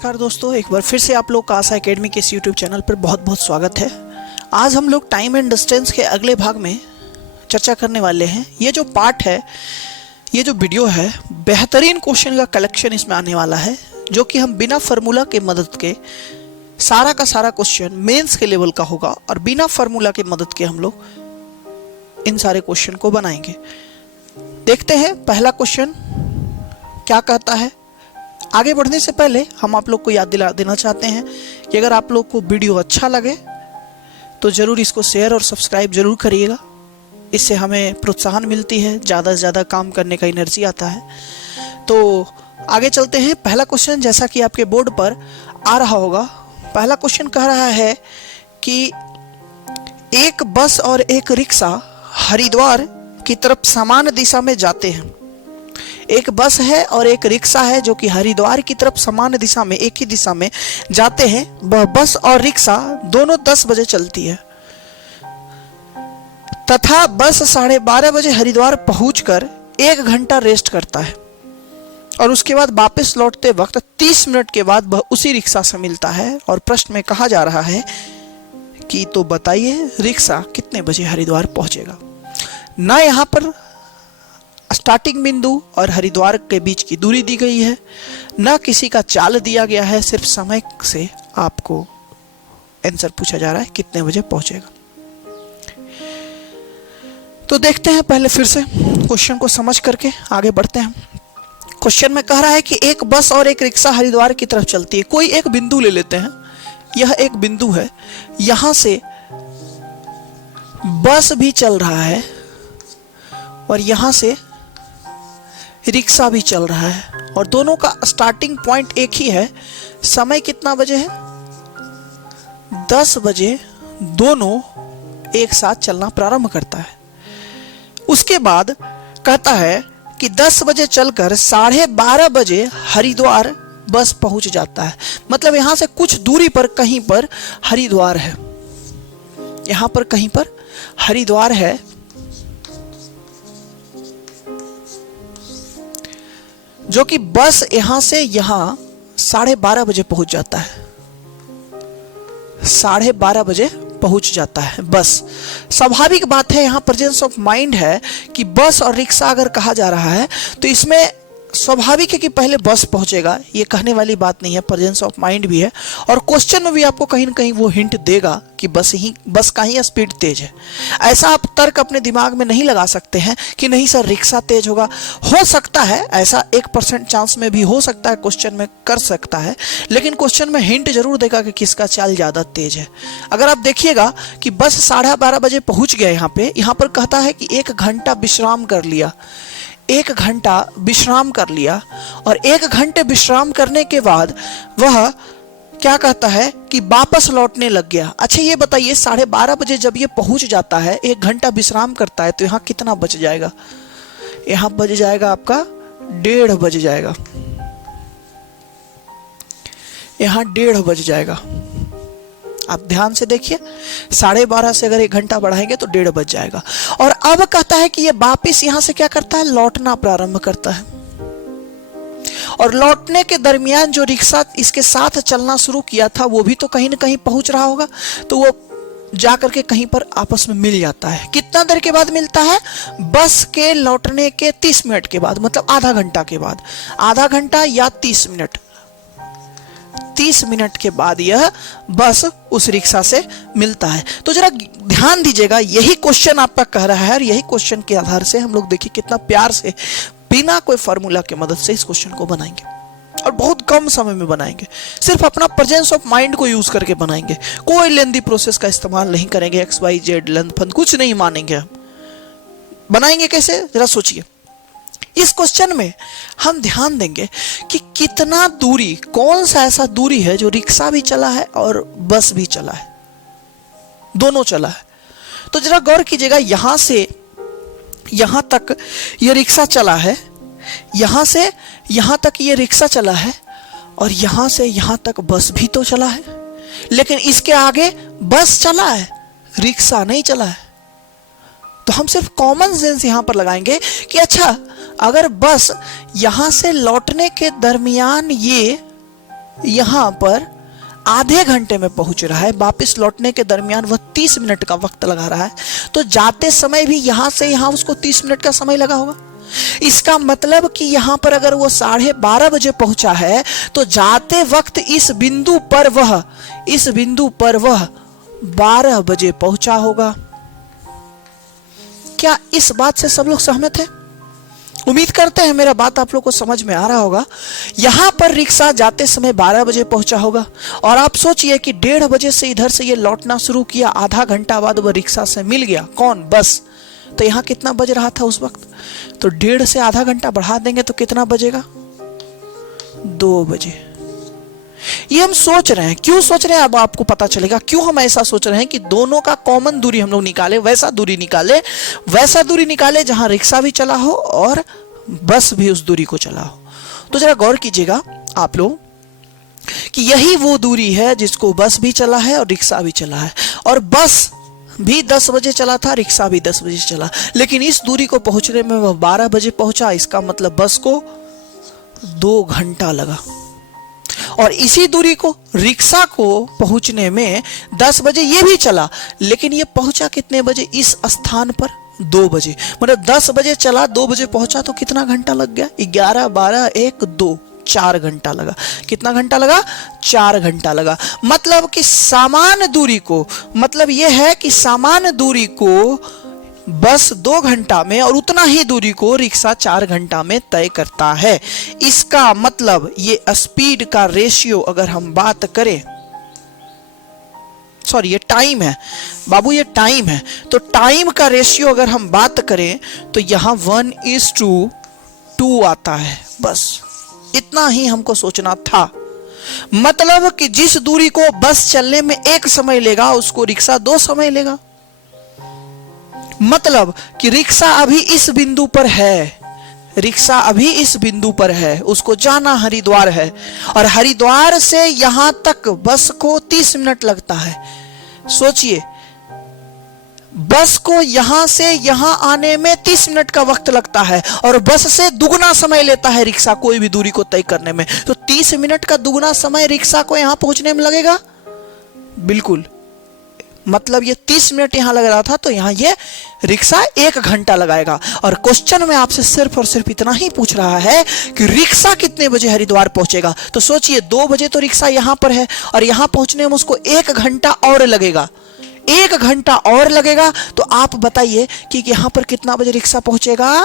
नमस्कार दोस्तों, एक बार फिर से आप लोग का आशा एकेडमी के इस यूट्यूब चैनल पर बहुत बहुत स्वागत है। आज हम लोग टाइम एंड डिस्टेंस के अगले भाग में चर्चा करने वाले हैं। ये जो पार्ट है, ये जो वीडियो है, बेहतरीन क्वेश्चन का कलेक्शन इसमें आने वाला है, जो कि हम बिना फार्मूला के मदद के सारा का सारा क्वेश्चन मेंस के लेवल का होगा और बिना फार्मूला की मदद के हम लोग इन सारे क्वेश्चन को बनाएंगे। देखते हैं पहला क्वेश्चन क्या कहता है। आगे बढ़ने से पहले हम आप लोग को याद दिला देना चाहते हैं कि अगर आप लोग को वीडियो अच्छा लगे तो ज़रूर इसको शेयर और सब्सक्राइब जरूर करिएगा। इससे हमें प्रोत्साहन मिलती है, ज़्यादा से ज़्यादा काम करने का एनर्जी आता है। तो आगे चलते हैं। पहला क्वेश्चन जैसा कि आपके बोर्ड पर आ रहा होगा, पहला क्वेश्चन कह रहा है कि एक बस और एक रिक्शा हरिद्वार की तरफ समान दिशा में जाते हैं। एक बस है और एक रिक्शा है जो कि हरिद्वार की तरफ समान दिशा में, एक ही दिशा में जाते हैं। वह बस और रिक्शा दोनों 10 बजे चलती है तथा बस 12:30 बजे हरिद्वार पहुंचकर 1 घंटा रेस्ट करता है और उसके बाद वापस लौटते वक्त 30 मिनट के बाद वह उसी रिक्शा से मिलता है। और प्रश्न में कहा जा रहा है कि तो बताइए रिक्शा कितने बजे हरिद्वार पहुंचेगा। ना यहाँ पर स्टार्टिंग बिंदु और हरिद्वार के बीच की दूरी दी गई है, ना किसी का चाल दिया गया है, सिर्फ समय से आपको आंसर पूछा जा रहा है कितने बजे पहुंचेगा। तो देखते हैं पहले फिर से क्वेश्चन को समझ करके आगे बढ़ते हैं। क्वेश्चन में कह रहा है कि एक बस और एक रिक्शा हरिद्वार की तरफ चलती है। कोई एक बिंदु ले लेते हैं, यह एक बिंदु है, यहां से बस भी चल रहा है और यहां से रिक्शा भी चल रहा है और दोनों का स्टार्टिंग पॉइंट एक ही है। समय कितना बजे है? 10 बजे दोनों एक साथ चलना प्रारंभ करता है। उसके बाद कहता है कि 10 बजे चलकर 12:30 बजे हरिद्वार बस पहुंच जाता है। मतलब यहां से कुछ दूरी पर कहीं पर हरिद्वार है, यहां पर कहीं पर हरिद्वार है। जो कि बस यहां से यहां 12:30 बजे पहुंच जाता है, 12:30 बजे पहुंच जाता है बस। स्वाभाविक बात है, यहां प्रेजेंस ऑफ माइंड है कि बस और रिक्शा अगर कहा जा रहा है तो इसमें स्वाभाविक है कि पहले बस पहुंचेगा, ये कहने वाली बात नहीं है, प्रेजेंस ऑफ माइंड भी है। और क्वेश्चन में भी आपको कहीं ना कहीं वो हिंट देगा कि बस का ही स्पीड तेज है। ऐसा आप तर्क अपने दिमाग में नहीं लगा सकते हैं कि नहीं सर रिक्शा तेज होगा। हो सकता है ऐसा, 1% चांस में भी हो सकता है, क्वेश्चन में कर सकता है, लेकिन क्वेश्चन में हिंट जरूर देगा कि किसका चाल ज्यादा तेज है। अगर आप देखिएगा कि बस 12:30 बजे पहुंच गया, यहाँ पर कहता है कि 1 घंटा विश्राम कर लिया, 1 घंटा विश्राम कर लिया और 1 घंटे विश्राम करने के बाद वह क्या कहता है कि वापस लौटने लग गया। अच्छा ये बताइए 12:30 बजे जब ये पहुंच जाता है, 1 घंटा विश्राम करता है, तो यहाँ कितना बच जाएगा? यहाँ बच जाएगा आपका 1:30 बज जाएगा, यहाँ 1:30 बज जाएगा। आप ध्यान से देखिए, 12:30 से अगर 1 घंटा बढ़ाएंगे तो 1:30 बज जाएगा। और अब कहता है कि ये वापिस यहां से क्या करता है, लौटना प्रारंभ करता है। और लौटने के दरमियान जो रिक्शा इसके साथ चलना शुरू किया था वो भी तो कहीं ना कहीं पहुंच रहा होगा, तो वो जाकर के कहीं पर आपस में मिल जाता है। कितना देर के बाद मिलता है? बस के लौटने के 30 मिनट के बाद, मतलब आधा घंटा के बाद, आधा घंटा या 30 मिनट, 30 मिनट के बाद यह बस उस रिक्शा से मिलता है। तो जरा ध्यान दीजिएगा, यही क्वेश्चन आपका कह रहा है और यही क्वेश्चन के आधार से हम लोग देखिए कितना प्यार से बिना कोई फार्मूला के मदद से इस क्वेश्चन को बनाएंगे और बहुत कम समय में बनाएंगे। सिर्फ अपना प्रेजेंस ऑफ माइंड को यूज करके बनाएंगे, कोई लेंदी प्रोसेस का इस्तेमाल नहीं करेंगे, XYZ लेंथ फंड कुछ नहीं मानेंगे हम। बनाएंगे कैसे, जरा सोचिए। इस क्वेश्चन में हम ध्यान देंगे कि कितना दूरी, कौन सा ऐसा दूरी है जो रिक्शा भी चला है और बस भी चला है, दोनों चला है। तो जरा गौर कीजिएगा, यहां से यहां तक ये रिक्शा चला है, यहां से यहां तक ये रिक्शा चला है और यहां से यहां तक बस भी तो चला है, लेकिन इसके आगे बस चला है, रिक्शा नहीं चला है। तो हम सिर्फ कॉमन सेंस यहां पर लगाएंगे कि अच्छा, अगर बस यहां से लौटने के दरमियान ये यहां पर आधे घंटे में पहुंच रहा है, वापस लौटने के दरमियान वह 30 मिनट का वक्त लगा रहा है, तो जाते समय भी यहां से यहां उसको 30 मिनट का समय लगा होगा। इसका मतलब कि यहां पर अगर वो 12:30 बजे पहुंचा है तो जाते वक्त इस बिंदु पर वह 12 बजे पहुंचा होगा। क्या इस बात से सब लोग सहमत हैं? उम्मीद करते हैं मेरा बात आप लोग को समझ में आ रहा होगा। यहां पर रिक्शा जाते समय 12 बजे पहुंचा होगा और आप सोचिए कि 1:30 बजे से इधर से ये लौटना शुरू किया, आधा घंटा बाद वह रिक्शा से मिल गया। कौन? बस। तो यहां कितना बज रहा था उस वक्त? तो 1:30 से आधा घंटा बढ़ा देंगे तो कितना बजेगा? 2 बजे। ये हम सोच रहे हैं, क्यों सोच रहे हैं अब आपको पता चलेगा क्यों हम ऐसा सोच रहे हैं कि दोनों का कॉमन दूरी हम लोग निकाले, वैसा दूरी निकाले जहां रिक्शा भी चला हो और बस भी उस दूरी को चला हो। तो जरा गौर कीजिएगा आप लोग कि यही वो दूरी है जिसको बस भी चला है और रिक्शा भी चला है, और बस भी 10 बजे चला था, रिक्शा भी 10 बजे चला, लेकिन इस दूरी को पहुंचने में वह 12 बजे पहुंचा। इसका मतलब बस को 2 घंटा लगा, और इसी दूरी को रिक्शा को पहुंचने में 10 बजे ये भी चला, लेकिन ये पहुंचा कितने बजे इस स्थान पर? 2 बजे। मतलब 10 बजे चला, 2 बजे पहुंचा, तो कितना घंटा लग गया? 11, 12, 1, 2, 4 घंटा लगा। कितना घंटा लगा? 4 घंटा लगा। मतलब कि सामान्य दूरी को, मतलब यह है कि सामान्य दूरी को बस 2 घंटा में और उतना ही दूरी को रिक्शा 4 घंटा में तय करता है। इसका मतलब ये स्पीड का रेशियो अगर हम बात करें, सॉरी ये टाइम है बाबू, ये टाइम है, तो टाइम का रेशियो अगर हम बात करें तो यहां 1:2 आता है। बस इतना ही हमको सोचना था। मतलब कि जिस दूरी को बस चलने में 1 समय लेगा उसको रिक्शा 2 समय लेगा। मतलब कि रिक्शा अभी इस बिंदु पर है, उसको जाना हरिद्वार है, और हरिद्वार से यहां तक बस को 30 मिनट लगता है। सोचिए, बस को यहां से यहां आने में 30 मिनट का वक्त लगता है, और बस से दुगना समय लेता है रिक्शा कोई भी दूरी को तय करने में। तो 30 मिनट का दुगना समय रिक्शा को यहां पहुंचने में लगेगा। बिल्कुल, मतलब ये 30 मिनट यहां लग रहा था, तो यहां ये रिक्शा 1 घंटा लगाएगा। और क्वेश्चन में आपसे सिर्फ और सिर्फ इतना ही पूछ रहा है कि रिक्शा कितने बजे हरिद्वार पहुंचेगा। तो सोचिए 2 बजे तो रिक्शा यहां पर है और यहां पहुंचने में उसको 1 घंटा और लगेगा। 1 घंटा और लगेगा, तो आप बताइए कि यहां पर कितना बजे रिक्शा पहुंचेगा?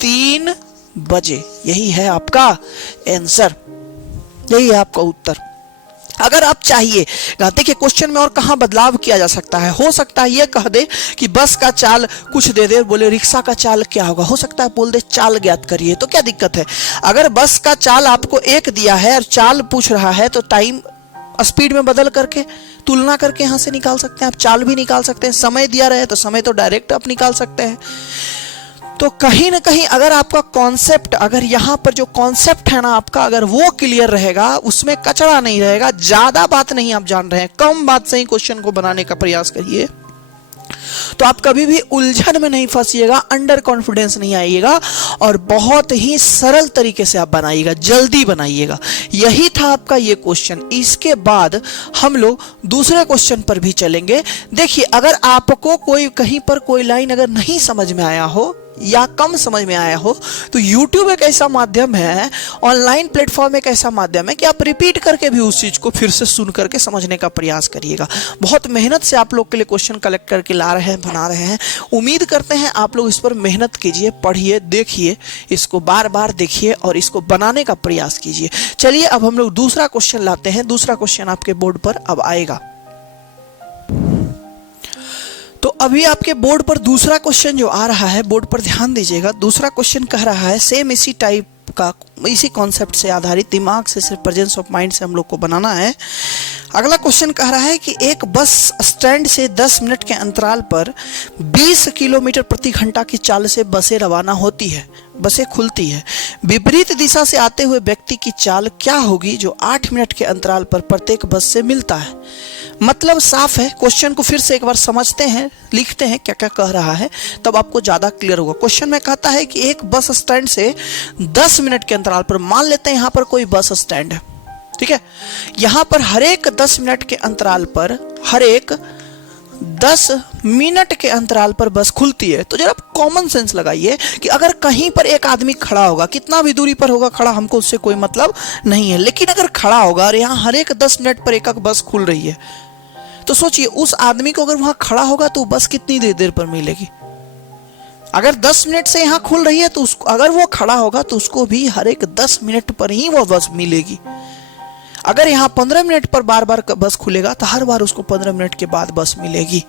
3 बजे। यही है आपका आंसर, यही है आपका उत्तर। अगर आप चाहिए, देखिए क्वेश्चन में और कहां बदलाव किया जा सकता है। हो सकता है यह कह दे कि बस का चाल कुछ दे दे, बोले रिक्शा का चाल क्या होगा। हो सकता है बोल दे चाल ज्ञात करिए, तो क्या दिक्कत है? अगर बस का चाल आपको 1 दिया है और चाल पूछ रहा है, तो टाइम स्पीड में बदल करके तुलना करके यहां से निकाल सकते हैं। आप चाल भी निकाल सकते हैं। समय दिया रहे तो समय तो डायरेक्ट आप निकाल सकते हैं। तो कहीं ना कहीं अगर आपका कॉन्सेप्ट, अगर यहां पर जो कॉन्सेप्ट है ना आपका, अगर वो क्लियर रहेगा, उसमें कचरा नहीं रहेगा, ज्यादा बात नहीं आप जान रहे हैं, कम बात से ही क्वेश्चन को बनाने का प्रयास करिए, तो आप कभी भी उलझन में नहीं फंसिएगा, अंडर कॉन्फिडेंस नहीं आइएगा, और बहुत ही सरल तरीके से आप बनाइएगा, जल्दी बनाइएगा। यही था आपका ये क्वेश्चन। इसके बाद हम लोग दूसरे क्वेश्चन पर भी चलेंगे। देखिए, अगर आपको कोई कहीं पर कोई लाइन अगर नहीं समझ में आया हो या कम समझ में आया हो, तो YouTube एक ऐसा माध्यम है, ऑनलाइन प्लेटफॉर्म एक ऐसा माध्यम है कि आप रिपीट करके भी उस चीज को फिर से सुन करके समझने का प्रयास करिएगा। बहुत मेहनत से आप लोग के लिए क्वेश्चन कलेक्ट करके ला रहे हैं, बना रहे हैं। उम्मीद करते हैं आप लोग इस पर मेहनत कीजिए, पढ़िए, देखिए, इसको बार बार देखिए और इसको बनाने का प्रयास कीजिए। चलिए अब हम लोग दूसरा क्वेश्चन लाते हैं। दूसरा क्वेश्चन आपके बोर्ड पर अब आएगा। तो अभी आपके बोर्ड पर दूसरा क्वेश्चन जो आ रहा है, बोर्ड पर ध्यान दीजिएगा। दूसरा क्वेश्चन कह रहा है, सेम इसी टाइप का, इसी कॉन्सेप्ट से आधारित, दिमाग से, सिर्फ प्रेजेंस ऑफ माइंड से हम लोग को बनाना है। अगला क्वेश्चन कह रहा है कि एक बस स्टैंड से 10 मिनट के अंतराल पर 20 किलोमीटर प्रति घंटा की चाल से बसें रवाना होती है, बसें खुलती है। विपरीत दिशा से आते हुए व्यक्ति की चाल क्या होगी जो 8 मिनट के अंतराल पर प्रत्येक बस से मिलता है? मतलब साफ है। क्वेश्चन को फिर से एक बार समझते हैं, लिखते हैं क्या क्या कह रहा है, तब आपको ज्यादा क्लियर होगा। क्वेश्चन में कहता है कि एक बस स्टैंड से 10 मिनट के अंतराल पर, मान लेते हैं यहां पर कोई बस स्टैंड है, ठीक है, यहां पर हर एक 10 मिनट के अंतराल पर, हर एक 10 मिनट के अंतराल पर बस खुलती है। तो जरा कॉमन सेंस लगाइए कि अगर कहीं पर एक आदमी खड़ा होगा, कितना भी दूरी पर होगा खड़ा, हमको उससे कोई मतलब नहीं है, लेकिन अगर खड़ा होगा और यहाँ हर एक 10 मिनट पर एक बस खुल रही है, तो सोचिए उस आदमी को अगर वहां खड़ा होगा तो बस कितनी देर पर मिलेगी। अगर 10 मिनट से यहाँ खुल रही है तो उसको, अगर वो खड़ा होगा तो उसको भी हर एक 10 मिनट पर ही वो बस मिलेगी। अगर यहाँ 15 मिनट पर बार बार बस खुलेगा तो हर बार उसको 15 मिनट के बाद बस मिलेगी।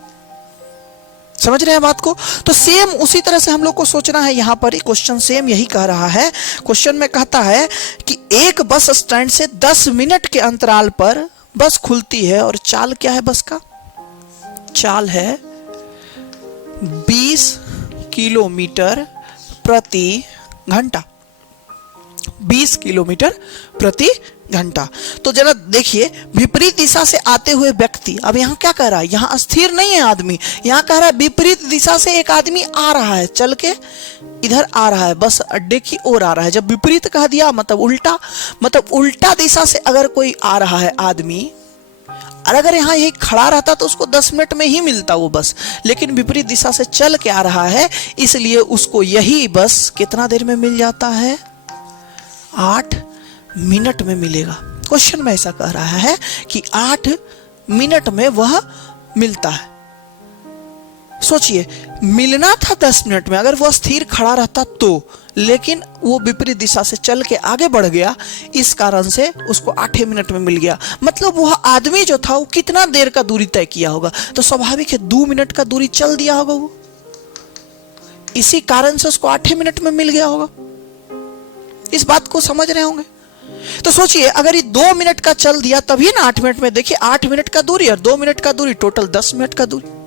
समझ रहे हैं बात को? तो सेम उसी तरह से हम लोग को सोचना है। यहां पर क्वेश्चन सेम यही कह रहा है। क्वेश्चन में कहता है कि एक बस स्टैंड से 10 मिनट के अंतराल पर बस खुलती है और चाल क्या है बस का? चाल है 20 किलोमीटर प्रति घंटा। 20 किलोमीटर प्रति घंटा। तो जरा देखिए, विपरीत दिशा से आते हुए व्यक्ति, अब यहां क्या कह रहा है, यहां स्थिर नहीं है आदमी, यहां कह रहा है विपरीत दिशा से एक आदमी आ रहा है, चल के इधर आ रहा है, बस अड्डे की ओर आ रहा है। जब विपरीत कह दिया मतलब उल्टा, मतलब उल्टा दिशा से अगर कोई आ रहा है आदमी, और अगर यहाँ ये खड़ा रहता तो उसको 10 मिनट में ही मिलता वो बस, लेकिन विपरीत दिशा से चल के आ रहा है, इसलिए उसको यही बस कितना देर में मिल जाता है? 8 मिनट में मिलेगा। क्वेश्चन में ऐसा कह रहा है कि 8 मिनट में वह मिलता है। सोचिए, मिलना था 10 मिनट में अगर वह स्थिर खड़ा रहता तो, लेकिन वो विपरीत दिशा से चल के आगे बढ़ गया, इस कारण से उसको 8 मिनट में मिल गया। मतलब वह आदमी जो था वो कितना देर का दूरी तय किया होगा? तो स्वाभाविक है 2 मिनट का दूरी चल दिया होगा वो, इसी कारण से उसको 8 मिनट में मिल गया होगा। इस बात को समझ रहे होंगे? तो सोचिए, अगर ये 2 मिनट का चल दिया तभी ना 8 मिनट में, देखिए 8 मिनट का दूरी और 2 मिनट का दूरी, टोटल 10 मिनट का दूरी।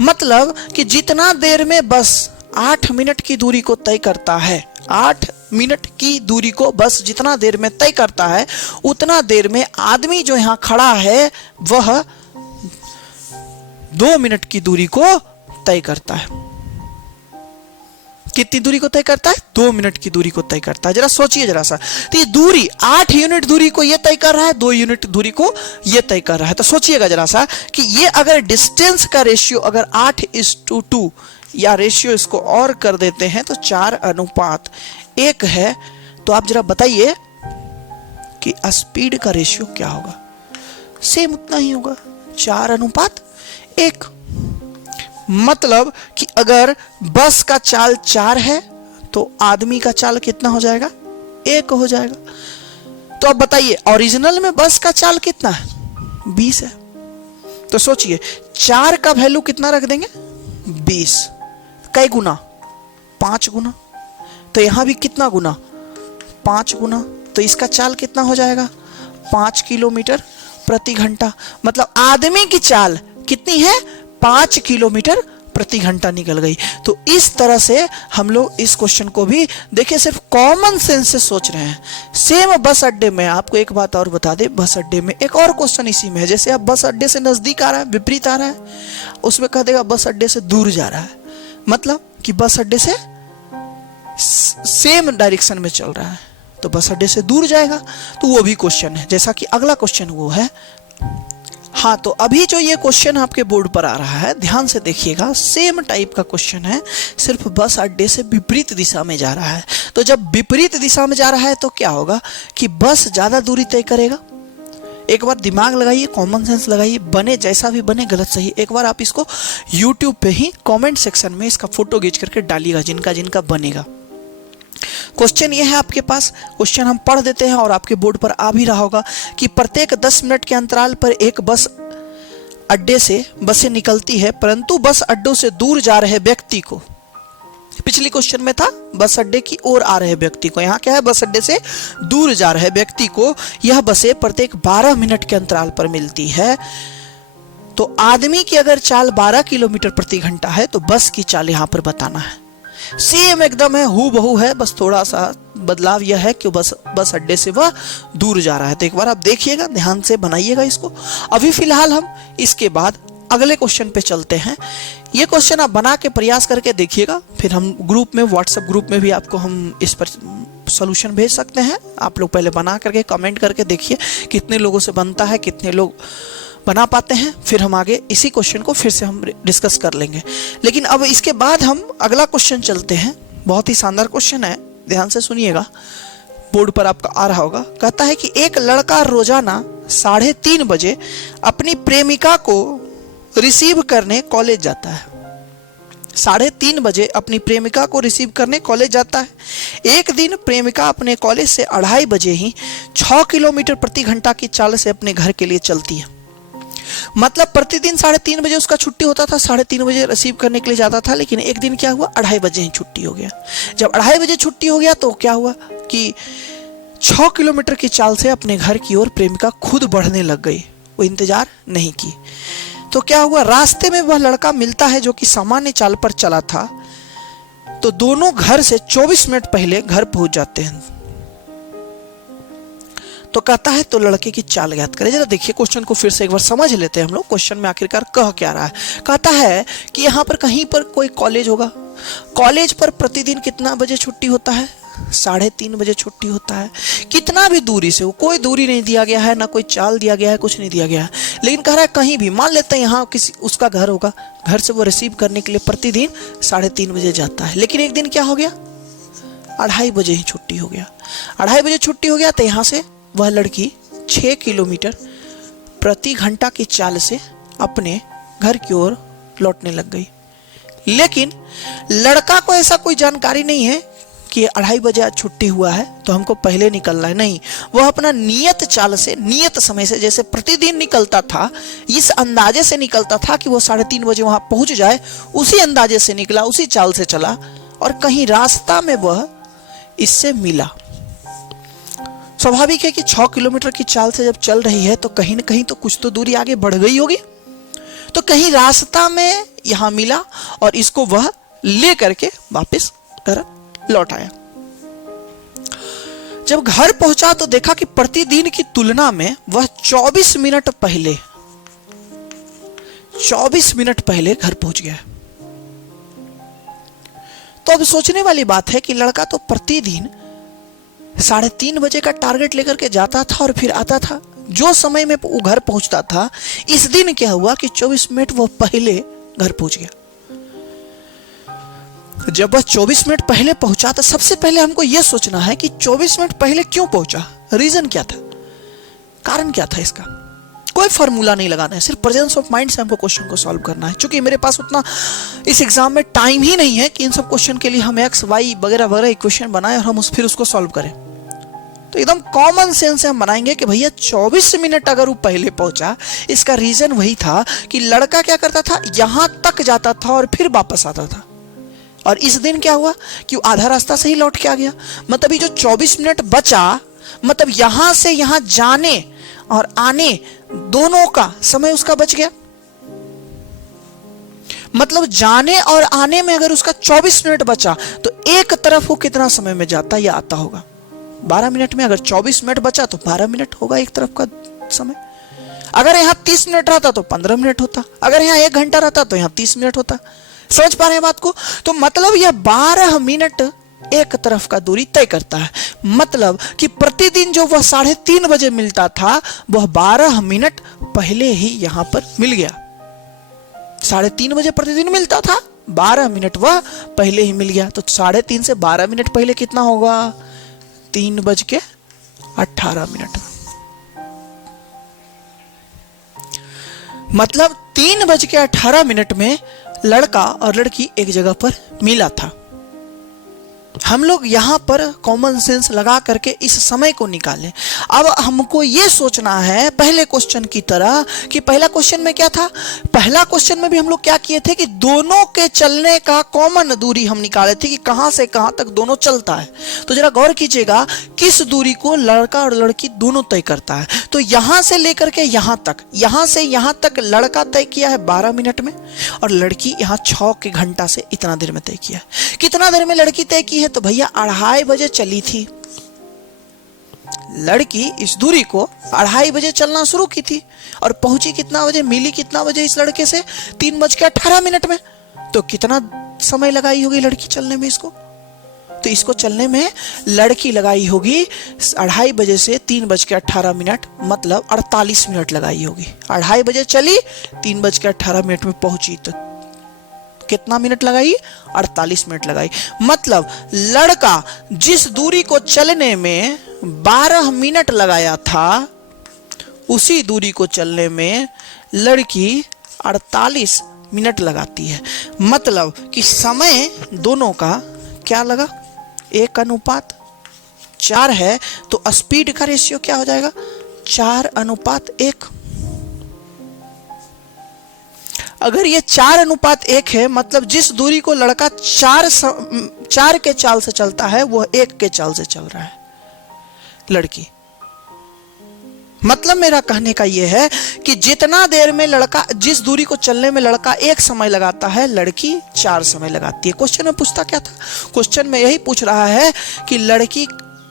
मतलब कि जितना देर में बस 8 मिनट की दूरी को तय करता है, 8 मिनट की दूरी को बस जितना देर में तय करता है, उतना देर में आदमी जो यहां खड़ा है वह 2 मिनट की दूरी को तय करता है। कितनी दूरी को तय करता है? 2 मिनट की दूरी को तय करता है। जरा सोचिए जरा सा, तो ये दूरी 8 यूनिट दूरी को ये तय कर रहा है, 2 यूनिट दूरी को ये तय कर रहा है। तो सोचिएगा जरा सा कि ये अगर डिस्टेंस का रेशियो अगर 8:2 या रेशियो इसको और कर देते हैं तो 4:1 है, तो आप जरा बताइए कि स्पीड का रेशियो क्या होगा? सेम उतना ही होगा, 4:1। मतलब कि अगर बस का चाल 4 है तो आदमी का चाल कितना हो जाएगा? 1 हो जाएगा। तो अब बताइए, ओरिजिनल में बस का चाल कितना है? 20 है। तो सोचिए 4 का वैल्यू कितना रख देंगे? 20। कई गुना? 5 गुना। तो यहां भी कितना गुना? 5 गुना। तो इसका चाल कितना हो जाएगा? 5 किलोमीटर प्रति घंटा। मतलब आदमी की चाल कितनी है? 5 किलोमीटर प्रति घंटा निकल गई। तो इस तरह से हम लोग इस क्वेश्चन को भी देखिए, सिर्फ कॉमन सेंस से सोच रहे हैं। सेम बस अड्डे में आपको एक बात और बता दे, बस अड्डे में एक और क्वेश्चन इसी में है। जैसे आप बस अड्डे से नजदीक आ रहा है, विपरीत आ रहा है, उसमें कह देगा बस अड्डे से दूर जा रहा है, मतलब कि बस अड्डे से सेम डायरेक्शन में चल रहा है, तो बस अड्डे से दूर जाएगा। तो वो भी क्वेश्चन है, जैसा कि अगला क्वेश्चन वो है। हाँ, तो अभी जो ये क्वेश्चन आपके बोर्ड पर आ रहा है, ध्यान से देखिएगा, सेम टाइप का क्वेश्चन है, सिर्फ बस अड्डे से विपरीत दिशा में जा रहा है। तो जब विपरीत दिशा में जा रहा है तो क्या होगा कि बस ज्यादा दूरी तय करेगा। एक बार दिमाग लगाइए, कॉमन सेंस लगाइए, बने जैसा भी बने, गलत सही, एक बार आप इसको यूट्यूब पे ही कमेंट सेक्शन में इसका फोटो खींच करके डालिएगा, जिनका जिनका बनेगा। क्वेश्चन ये है आपके पास, क्वेश्चन हम पढ़ देते हैं और आपके बोर्ड पर आ भी रहा होगा कि प्रत्येक 10 मिनट के अंतराल पर एक बस अड्डे से बसें निकलती है, परंतु बस अड्डों से दूर जा रहे व्यक्ति को, पिछले क्वेश्चन में था बस अड्डे की ओर आ रहे व्यक्ति को, यहाँ क्या है? बस अड्डे से दूर जा रहे व्यक्ति को यह बसें प्रत्येक 12 मिनट के अंतराल पर मिलती है। तो आदमी की अगर चाल 12 किलोमीटर प्रति घंटा है तो बस की चाल यहाँ पर बताना है। सेम एकदम है, हूबहू है, बस थोड़ा सा बदलाव यह है कि बस अड्डे से वह दूर जा रहा है। तो एक बार आप देखिएगा, ध्यान से बनाइएगा इसको। अभी फिलहाल हम इसके बाद अगले क्वेश्चन पे चलते हैं। ये क्वेश्चन आप बना के प्रयास करके देखिएगा, फिर हम ग्रुप में, व्हाट्सएप ग्रुप में भी आपको हम इस पर सॉल्यूशन भेज सकते हैं। आप लोग पहले बना करके कमेंट करके देखिए कितने लोगों से बनता है, कितने लोग बना पाते हैं, फिर हम आगे इसी क्वेश्चन को फिर से हम डिस्कस कर लेंगे। लेकिन अब इसके बाद हम अगला क्वेश्चन चलते हैं। बहुत ही शानदार क्वेश्चन है, ध्यान से सुनिएगा, बोर्ड पर आपका आ रहा होगा। कहता है कि एक लड़का रोजाना 3:30 बजे अपनी प्रेमिका को रिसीव करने कॉलेज जाता है। 3:30 बजे अपनी प्रेमिका को रिसीव करने कॉलेज जाता है। एक दिन प्रेमिका अपने कॉलेज से 2:30 बजे ही 6 किलोमीटर प्रति घंटा की चाल से अपने घर के लिए चलती है। मतलब प्रतिदिन 3:30 बजे उसका छुट्टी होता था, 3:30 बजे रिसीव करने के लिए जाता था। लेकिन एक दिन क्या हुआ, 2:30 बजे ही छुट्टी हो गया। जब 2:30 बजे छुट्टी हो गया तो क्या हुआ कि 6 किलोमीटर की चाल से अपने घर की ओर प्रेमिका खुद बढ़ने लग गई, वो इंतजार नहीं की। तो क्या हुआ, रास्ते में वह लड़का मिलता है जो कि सामान्य चाल पर चला था। तो दोनों घर से 24 मिनट पहले घर पहुंच जाते हैं। तो कहता है तो लड़के की चाल ज्ञात करें। जरा देखिए क्वेश्चन को फिर से एक बार समझ लेते हैं हम लोग, क्वेश्चन में आखिरकार कह क्या रहा है। कहता है कि यहाँ पर कहीं पर कोई कॉलेज होगा, कॉलेज पर प्रतिदिन कितना बजे छुट्टी होता है, 3:30 बजे छुट्टी होता है। कितना भी दूरी से हो, कोई दूरी नहीं दिया गया है, ना कोई चाल दिया गया है, कुछ नहीं दिया गया है। लेकिन कह रहा है कहीं भी, मान लेते हैं यहाँ किसी उसका घर होगा, घर से वो रिसीव करने के लिए प्रतिदिन 3:30 बजे जाता है। लेकिन एक दिन क्या हो गया, 2:30 बजे ही छुट्टी हो गया। 2:30 बजे छुट्टी हो गया तो यहाँ से वह लड़की 6 किलोमीटर प्रति घंटा की चाल से अपने घर की ओर लौटने लग गई। लेकिन लड़का को ऐसा कोई जानकारी नहीं है कि 2:30 बजे आज छुट्टी हुआ है तो हमको पहले निकलना है, नहीं। वह अपना नियत चाल से, नियत समय से, जैसे प्रतिदिन निकलता था, इस अंदाजे से निकलता था कि वो 3:30 बजे वहां पहुंच जाए, उसी अंदाजे से निकला, उसी चाल से चला। और कहीं रास्ता में वह इससे मिला। स्वाभाविक है कि 6 किलोमीटर की चाल से जब चल रही है तो कहीं ना कहीं तो कुछ तो दूरी आगे बढ़ गई होगी। तो कहीं रास्ता में यहां मिला और इसको वह ले करके वापस घर लौट आया। जब घर पहुंचा तो देखा कि प्रतिदिन की तुलना में वह 24 मिनट पहले घर पहुंच गया। तो अब सोचने वाली बात है कि लड़का तो प्रतिदिन 3:30 बजे का टारगेट लेकर के जाता था और फिर आता था, जो समय में वो घर पहुंचता था। इस दिन क्या हुआ कि 24 मिनट वो पहले घर पहुंच गया। जब वह 24 मिनट पहले पहुंचा तो सबसे पहले हमको यह सोचना है कि 24 मिनट पहले क्यों पहुंचा, रीजन क्या था, कारण क्या था इसका। कोई फॉर्मूला नहीं लगाना है, सिर्फ प्रेजेंस ऑफ माइंड से हमको क्वेश्चन को सॉल्व करना है। क्योंकि मेरे पास उतना इस एग्जाम में टाइम ही नहीं है कि इन सब क्वेश्चन के लिए हम एक्स वाई वगैरह वगैरह इक्वेशन बनाए और हम फिर उसको सॉल्व करें। तो एकदम कॉमन सेंस से हम बनाएंगे कि भैया 24 मिनट अगर वो पहले पहुंचा, इसका रीजन वही था कि लड़का क्या करता था, यहां तक जाता था और फिर वापस आता था। और इस दिन क्या हुआ कि वो आधा रास्ता से ही लौट के आ गया। मतलब ये जो 24 मिनट बचा, मतलब यहां से यहां जाने और आने दोनों का समय उसका बच गया। मतलब जाने और आने में अगर उसका 24 मिनट बचा तो एक तरफ वो कितना समय में जाता या आता होगा, 12 मिनट में। अगर 24 मिनट बचा तो 12 मिनट होगा एक तरफ का समय। अगर यहां 30 मिनट रहता तो 15 मिनट होता, अगर यहां 1 घंटा रहता तो यहां 30 मिनट होता। समझ पा रहे हैं बात को। तो मतलब यह 12 मिनट एक तरफ का दूरी तय करता है। मतलब कि प्रतिदिन जो वह 3:30 बजे मिलता था, वह 12 मिनट पहले ही यहां पर मिल गया। 3:30 बजे प्रतिदिन मिलता था, 12 मिनट वह पहले ही मिल गया। तो 3:30 से 12 मिनट पहले कितना होगा, 3:18। मतलब 3:18 में लड़का और लड़की एक जगह पर मिला था। हम लोग यहां पर कॉमन सेंस लगा करके इस समय को निकालें। अब हमको यह सोचना है पहले क्वेश्चन की तरह कि पहला क्वेश्चन में क्या था, पहला क्वेश्चन में भी हम लोग क्या किए थे कि दोनों के चलने का कॉमन दूरी हम निकाले थे कि कहां से कहां तक दोनों चलता है। तो जरा गौर कीजिएगा किस दूरी को लड़का और लड़की दोनों तय करता है। तो यहां से लेकर के यहां तक, यहां से यहां तक लड़का तय किया है 12 मिनट में और लड़की यहां 6 के घंटा से इतना देर में तय किया है। कितना देर में लड़की तय की है, तो भैया 2:30 बजे चली थी लड़की। इस दूरी को 2:30 बजे चलना शुरू की थी और पहुंची कितना बजे, मिली कितना बजे इस लड़के से, 3:18 में। तो कितना समय लगाई होगी लड़की चलने में इसको, तो इसको चलने में लड़की लगाई होगी 2:30 बजे से 3:18, मतलब 48 मिनट लगाई होगी। 2:30 बजे चली, 3:18 में पहुंची, तो कितना मिनट लगाई? 48 मिनट लगाई। मतलब लड़का जिस दूरी को चलने में 12 मिनट लगाया था, उसी दूरी को चलने में लड़की 48 मिनट लगाती है। मतलब कि समय दोनों का क्या लगा? 1:4 है, तो स्पीड का रेशियो क्या हो जाएगा? 4:1। अगर ये 4:1 है, मतलब जिस दूरी को लड़का 4 के चाल से चलता है, वह 1 के चाल से चल रहा है लड़की। मतलब मेरा कहने का यह है कि जितना देर में लड़का, जिस दूरी को चलने में लड़का 1 समय लगाता है, लड़की 4 समय लगाती है। क्वेश्चन में पूछता क्या था? क्वेश्चन में यही पूछ रहा है कि लड़की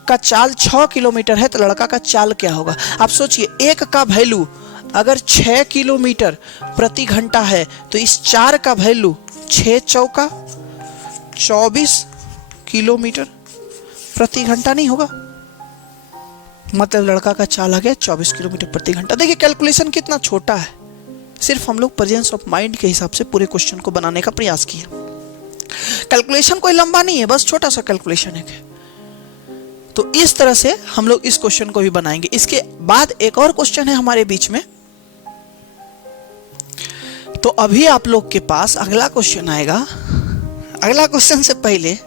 का चाल 6 किलोमीटर है, तो लड़का का चाल क्या होगा? आप सोचिए, 1 का वैल्यू अगर 6 किलोमीटर प्रति घंटा है, तो इस 4 का वैल्यू 6 चौका 24 किलोमीटर प्रति घंटा नहीं होगा? मतलब लड़का का चाल आ गया 24 किलोमीटर प्रति घंटा। देखिए कैलकुलेशन कितना छोटा है, सिर्फ हम लोग प्रेजेंस ऑफ माइंड के हिसाब से पूरे क्वेश्चन को बनाने का प्रयास किया। कैलकुलेशन कोई लंबा नहीं है, बस छोटा सा कैलकुलेशन है। तो इस तरह से हम लोग इस क्वेश्चन को भी बनाएंगे। इसके बाद एक और क्वेश्चन है हमारे बीच में, तो अभी आप लोग के पास अगला क्वेश्चन आएगा। अगला क्वेश्चन से पहले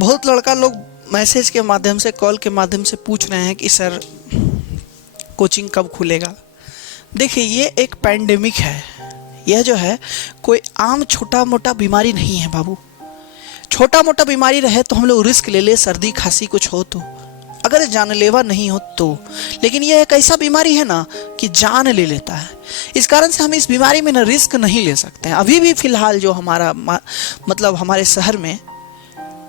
बहुत लड़का लोग मैसेज के माध्यम से, कॉल के माध्यम से पूछ रहे हैं कि सर कोचिंग कब खुलेगा। देखिए ये एक पैंडेमिक है, यह जो है कोई आम छोटा मोटा बीमारी नहीं है बाबू। छोटा मोटा बीमारी रहे तो हम लोग रिस्क ले ले, सर्दी खांसी कुछ हो तो, अगर जानलेवा नहीं हो तो। लेकिन यह एक ऐसा बीमारी है ना कि जान ले लेता है। इस कारण से हम इस बीमारी में ना रिस्क नहीं ले सकते हैं। अभी भी फिलहाल जो हमारा मतलब हमारे शहर में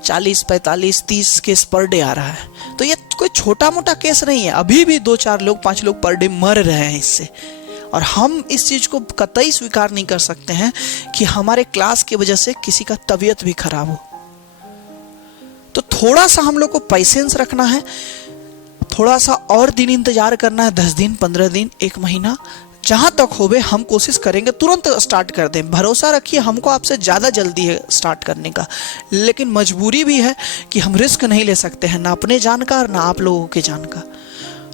40, 45, 30 केस पर डे आ रहा है, तो ये कोई छोटा मोटा केस नहीं है। अभी भी 2-4 लोग 5 लोग पर डे मर रहे हैं इससे, और हम इस चीज को कतई स्वीकार नहीं कर सकते हैं कि हमारे क्लास की वजह से किसी का तबीयत भी खराब हो। तो थोड़ा सा हम लोग को पेशेंस रखना है, थोड़ा सा और दिन इंतजार करना है, 10 दिन, 15 दिन, 1 महीना, जहां तक होवे हम कोशिश करेंगे तुरंत स्टार्ट कर दें। भरोसा रखिए, हमको आपसे ज़्यादा जल्दी है स्टार्ट करने का, लेकिन मजबूरी भी है कि हम रिस्क नहीं ले सकते हैं, ना अपने जान का और ना आप लोगों के जान का।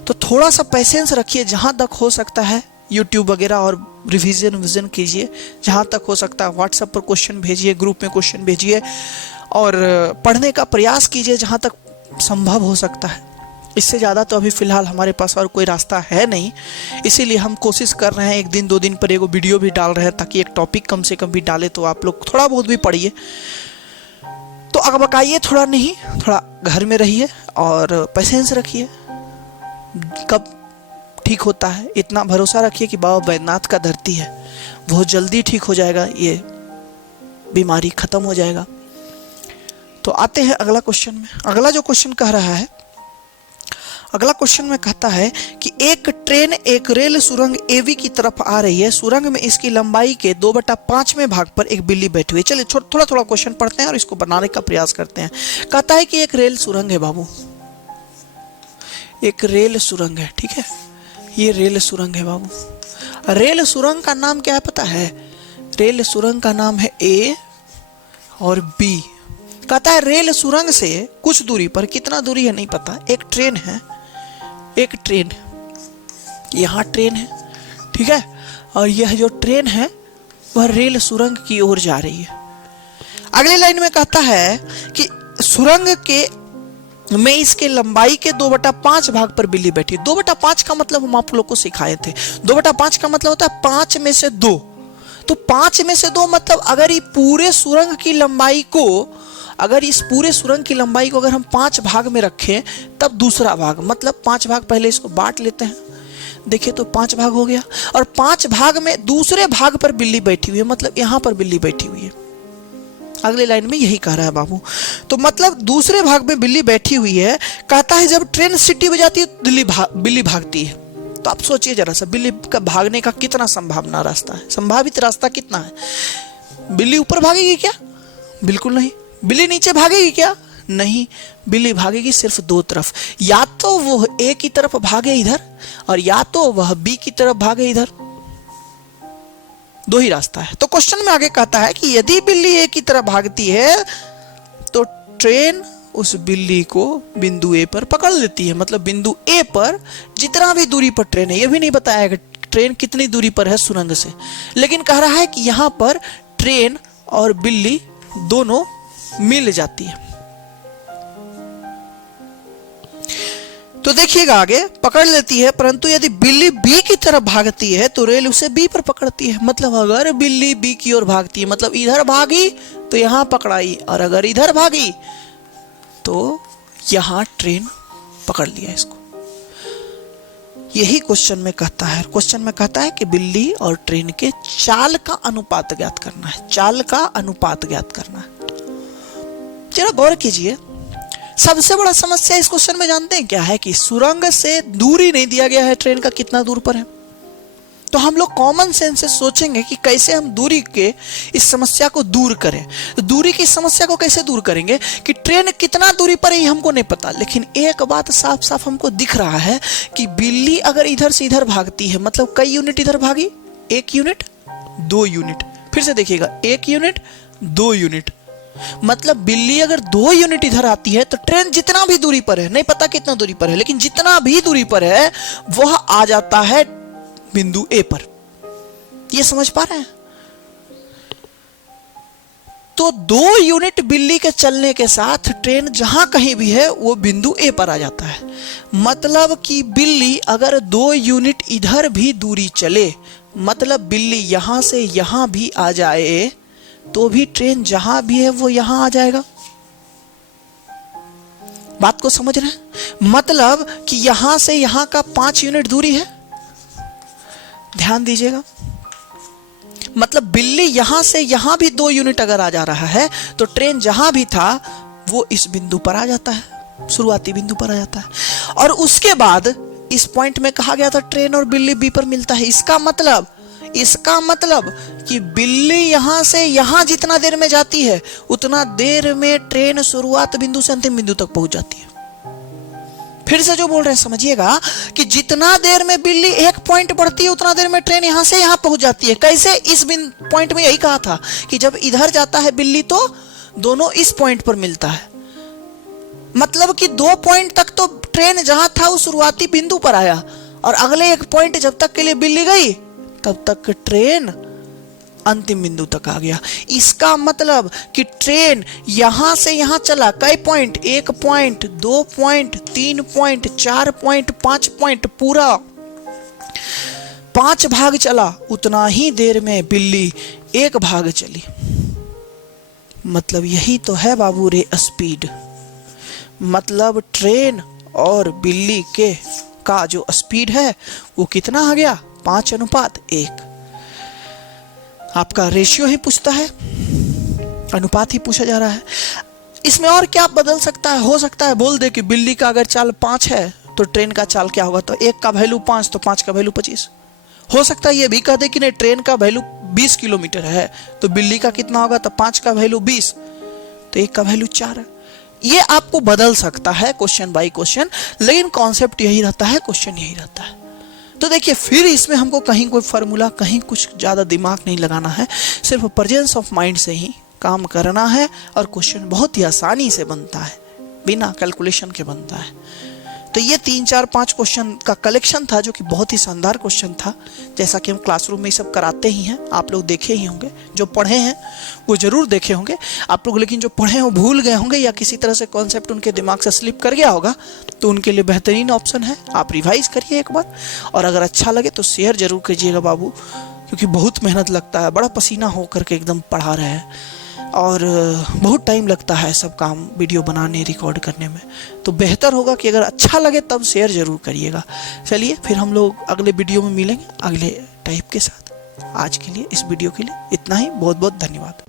तो थोड़ा सा पेशेंस रखिए, जहां तक हो सकता है यूट्यूब वगैरह और रिवीजन कीजिए, जहां तक हो सकता है व्हाट्सएप पर क्वेश्चन भेजिए, ग्रुप में क्वेश्चन भेजिए, और पढ़ने का प्रयास कीजिए जहां तक संभव हो सकता है। इससे ज़्यादा तो अभी फ़िलहाल हमारे पास और कोई रास्ता है नहीं, इसीलिए हम कोशिश कर रहे हैं 1 दिन 2 दिन पर एगो वीडियो भी डाल रहे हैं, ताकि एक टॉपिक कम से कम भी डाले तो आप लोग थोड़ा बहुत भी पढ़िए। तो अकबकाइए थोड़ा नहीं, थोड़ा घर में रहिए और पेशेंस रखिए, कब ठीक होता है इतना भरोसा रखिए कि बाबा बैद्यनाथ का धरती है, बहुत जल्दी ठीक हो जाएगा, ये बीमारी ख़त्म हो जाएगा। तो आते हैं अगला क्वेश्चन में। अगला जो क्वेश्चन कह रहा है, अगला क्वेश्चन में कहता है कि एक ट्रेन एक रेल सुरंग एवी की तरफ आ रही है। सुरंग में इसकी लंबाई के 2/5वें भाग पर एक बिल्ली बैठी हुई है। चलिए थोड़ा थोड़ा क्वेश्चन पढ़ते हैं और इसको बनाने का प्रयास करते हैं। कहता है कि एक रेल सुरंग है बाबू, एक रेल सुरंग है, ठीक है, ये रेल सुरंग है बाबू। रेल सुरंग का नाम क्या है पता है? रेल सुरंग का नाम है ए और बी। कहता है रेल सुरंग से कुछ दूरी पर, कितना दूरी है नहीं पता, एक ट्रेन है, एक ट्रेन, यहाँ ट्रेन है, ठीक है, और यह जो ट्रेन है वह रेल सुरंग की ओर जा रही है। अगले लाइन में कहता है कि सुरंग के में इसके लंबाई के 2/5 भाग पर बिल्ली बैठी। 2/5 का मतलब हम आप लोग को सिखाए थे। 2/5 का मतलब होता है 5 में से 2। तो 5 में से 2 मतलब अगर ये पूरे सुरंग की लंबाई को, अगर इस पूरे सुरंग की लंबाई को अगर हम 5 भाग में रखें, तब दूसरा भाग, मतलब 5 भाग पहले इसको बांट लेते हैं। देखिए तो 5 भाग हो गया, और 5 भाग में दूसरे भाग पर बिल्ली बैठी हुई है, मतलब यहाँ पर बिल्ली बैठी हुई है। अगले लाइन में यही कह रहा है बाबू। तो मतलब दूसरे भाग में बिल्ली बैठी हुई है। कहता है जब ट्रेन सिटी बजाती है बिल्ली भागती है। तो आप सोचिए जरा सा, बिल्ली का भागने का कितना संभावित रास्ता कितना है? बिल्ली ऊपर भागेगी क्या? बिल्कुल नहीं। बिल्ली नीचे भागेगी क्या? नहीं, बिल्ली भागेगी सिर्फ दो तरफ, या तो वो ए की तरफ भागे इधर और या तो वह बी की तरफ भागे इधर, दो ही रास्ता है। तो क्वेश्चन में आगे कहता है कि यदि बिल्ली ए की तरफ भागती है तो ट्रेन उस बिल्ली को बिंदु ए पर पकड़ लेती है। मतलब बिंदु ए पर जितना भी दूरी पर ट्रेन है, यह भी नहीं बताया कि ट्रेन कितनी दूरी पर है सुरंग से, लेकिन कह रहा है कि यहां पर ट्रेन और बिल्ली दोनों मिल जाती है। तो देखिएगा आगे, पकड़ लेती है, परंतु यदि बिल्ली बी की तरफ भागती है तो रेल उसे बी पर पकड़ती है। मतलब अगर बिल्ली बी की ओर भागती है, मतलब इधर भागी तो यहां पकड़ाई, और अगर इधर भागी तो यहां ट्रेन पकड़ लिया इसको। यही क्वेश्चन में कहता है। क्वेश्चन में कहता है कि बिल्ली और ट्रेन के चाल का अनुपात ज्ञात करना है। चाल का अनुपात ज्ञात करना है। जरा गौर कीजिए, सबसे बड़ा समस्या इस क्वेश्चन में जानते हैं क्या है? कि सुरंग से दूरी नहीं दिया गया है ट्रेन का कितना दूर पर है। तो हम लोग कॉमन सेंस से सोचेंगे कि कैसे हम दूरी के इस समस्या को दूर करें। तो दूरी की समस्या को कैसे दूर करेंगे कि ट्रेन कितना दूरी पर है हमको नहीं पता, लेकिन एक बात साफ साफ हमको दिख रहा है कि बिल्ली अगर इधर से इधर भागती है, मतलब कई यूनिट इधर भागी, 1 यूनिट 2 यूनिट, फिर से देखिएगा 1 यूनिट 2 यूनिट, मतलब बिल्ली अगर 2 यूनिट इधर आती है तो ट्रेन जितना भी दूरी पर है, नहीं पता कितना दूरी पर है, लेकिन जितना भी दूरी पर है वह आ जाता है बिंदु ए पर। ये समझ पा रहे हैं? तो 2 यूनिट बिल्ली के चलने के साथ ट्रेन जहां कहीं भी है वो बिंदु ए पर आ जाता है। मतलब कि बिल्ली अगर 2 यूनिट इधर भी दूरी चले, मतलब बिल्ली यहां से यहां भी आ जाए तो भी ट्रेन जहां भी है वो यहां आ जाएगा। बात को समझ रहे हैं? मतलब कि यहां से यहां का 5 यूनिट दूरी है, ध्यान दीजिएगा। मतलब बिल्ली यहां से यहां भी 2 यूनिट अगर आ जा रहा है तो ट्रेन जहां भी था वो इस बिंदु पर आ जाता है, शुरुआती बिंदु पर आ जाता है। और उसके बाद इस पॉइंट में कहा गया था ट्रेन और बिल्ली बी पर मिलता है। इसका मतलब कि बिल्ली यहां से यहां जितना देर में जाती है उतना देर में ट्रेन शुरुआत बिंदु से अंतिम बिंदु तक पहुंच जाती है। फिर से जो बोल रहे हैं समझिएगा कि जितना देर में बिल्ली एक पॉइंट बढ़ती है उतना देर में ट्रेन यहां से यहां पहुंच जाती है। कैसे? इस पॉइंट में यही कहा था कि जब इधर जाता है बिल्ली तो दोनों इस पॉइंट पर मिलता है। मतलब कि 2 पॉइंट तक तो ट्रेन जहां था उस शुरुआती बिंदु पर आया, और अगले एक पॉइंट जब तक के लिए बिल्ली गई तब तक ट्रेन अंतिम बिंदु तक आ गया। इसका मतलब कि ट्रेन यहां से यहां चला, कई point, 1 point 2 point 3 point 4 point 5 point, पूरा 5 भाग चला, उतना ही देर में बिल्ली 1 भाग चली। मतलब यही तो है बाबू रे स्पीड। मतलब ट्रेन और बिल्ली के का जो स्पीड है वो कितना आ गया? 5:1। आपका रेशियो ही पूछता है, अनुपात ही पूछा जा रहा है। इसमें और क्या बदल सकता है? हो सकता है बोल दे कि बिल्ली का अगर चाल 5 है तो ट्रेन का चाल क्या होगा, तो 1 का वैल्यू 5 तो 5 का वैल्यू 25। हो सकता है ये भी कह दे कि नहीं ट्रेन का वैल्यू 20 किलोमीटर है तो बिल्ली का कितना होगा, तो 5 का वैल्यू 20 तो 1 का वैल्यू 4 है। ये आपको बदल सकता है क्वेश्चन बाय क्वेश्चन, लेकिन कॉन्सेप्ट यही रहता है, क्वेश्चन यही रहता है। तो देखिए फिर इसमें हमको कहीं कोई फार्मूला, कहीं कुछ ज़्यादा दिमाग नहीं लगाना है, सिर्फ प्रेजेंस ऑफ माइंड से ही काम करना है और क्वेश्चन बहुत ही आसानी से बनता है, बिना कैलकुलेशन के बनता है। तो ये 3 4 5 क्वेश्चन का कलेक्शन था जो कि बहुत ही शानदार क्वेश्चन था। जैसा कि हम क्लासरूम में ये सब कराते ही हैं, आप लोग देखे ही होंगे, जो पढ़े हैं वो जरूर देखे होंगे आप लोग, लेकिन जो पढ़े हैं वो भूल गए होंगे या किसी तरह से कॉन्सेप्ट उनके दिमाग से स्लिप कर गया होगा, तो उनके लिए बेहतरीन ऑप्शन है, आप रिवाइज करिए एक बार, और अगर अच्छा लगे तो शेयर जरूर कीजिएगा बाबू, क्योंकि बहुत मेहनत लगता है, बड़ा पसीना हो करके एकदम पढ़ा रहे हैं और बहुत टाइम लगता है सब काम वीडियो बनाने, रिकॉर्ड करने में। तो बेहतर होगा कि अगर अच्छा लगे तब शेयर जरूर करिएगा। चलिए फिर हम लोग अगले वीडियो में मिलेंगे अगले टाइप के साथ। आज के लिए इस वीडियो के लिए इतना ही। बहुत बहुत धन्यवाद।